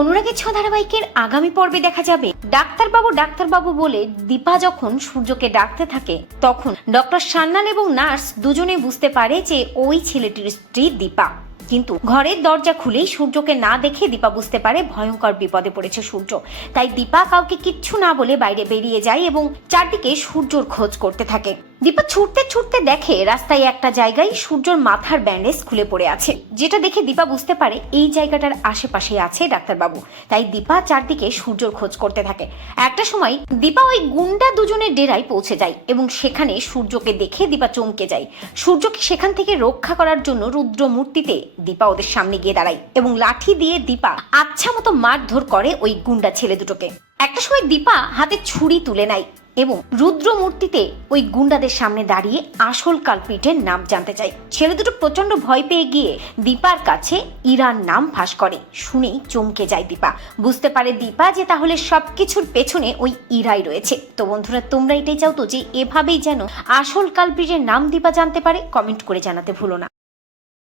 অনুরাগের ছ ধারাবাহিকের আগামী পর্বে দেখা যাবে ডাক্তারবাবু বলে দীপা যখন সূর্যকে ডাকতে থাকে তখন ডক্টর সান্যাল এবং নার্স দুজনে বুঝতে পারে যে ওই ছেলেটির স্ত্রী দীপা। কিন্তু ঘরের দরজা খুলেই সূর্যকে না দেখে দীপা বুঝতে পারে ভয়ঙ্কর বিপদে পড়েছে সূর্য। তাই দীপা কাউকে কিচ্ছু না বলে বাইরে বেরিয়ে যায় এবং চারদিকে সূর্যর খোঁজ করতে থাকে। দীপা ছুটতে ছুটতে দেখে রাস্তায় একটা জায়গায় সূর্যর মাথার ব্যান্ডেজ খুলে পড়ে আছে, যেটা দেখে দীপা বুঝতে পারে এই জায়গাটার আশেপাশে আছে ডাক্তারবাবু। তাই দীপা চারদিকে সূর্যর খোঁজ করতে থাকে। একটা সময় দীপা ওই গুন্ডা দুজনের ডেরায় পৌঁছে যায় এবং সেখানে সূর্যকে দেখে দীপা চমকে যায়। সূর্যকে সেখান থেকে রক্ষা করার জন্য রুদ্র মূর্তিতে দীপা ওদের সামনে গিয়ে দাঁড়ায় এবং লাঠি দিয়ে দীপা আচ্ছা মতো মারধর করে ওই গুন্ডা ছেলে দুটোকে। একটা সময় দীপা হাতে ছুরি তুলে নেয় এবং রুদ্র মূর্তিতে ওই গুন্ডাদের সামনে দাঁড়িয়ে আসল কালপিটের নাম জানতে চায়। ছেলে দুটো প্রচন্ড ভয় পেয়ে গিয়ে দীপার কাছে ইরার নাম ফাঁস করে। শুনেই চমকে যায় দীপা, বুঝতে পারে দীপা যে তাহলে সবকিছুর পেছনে ওই ইরাই রয়েছে। তো বন্ধুরা, তোমরা এটাই চাও তো যে এভাবেই যেন আসল কালপিটের নাম দীপা জানতে পারে? কমেন্ট করে জানাতে ভুলো না।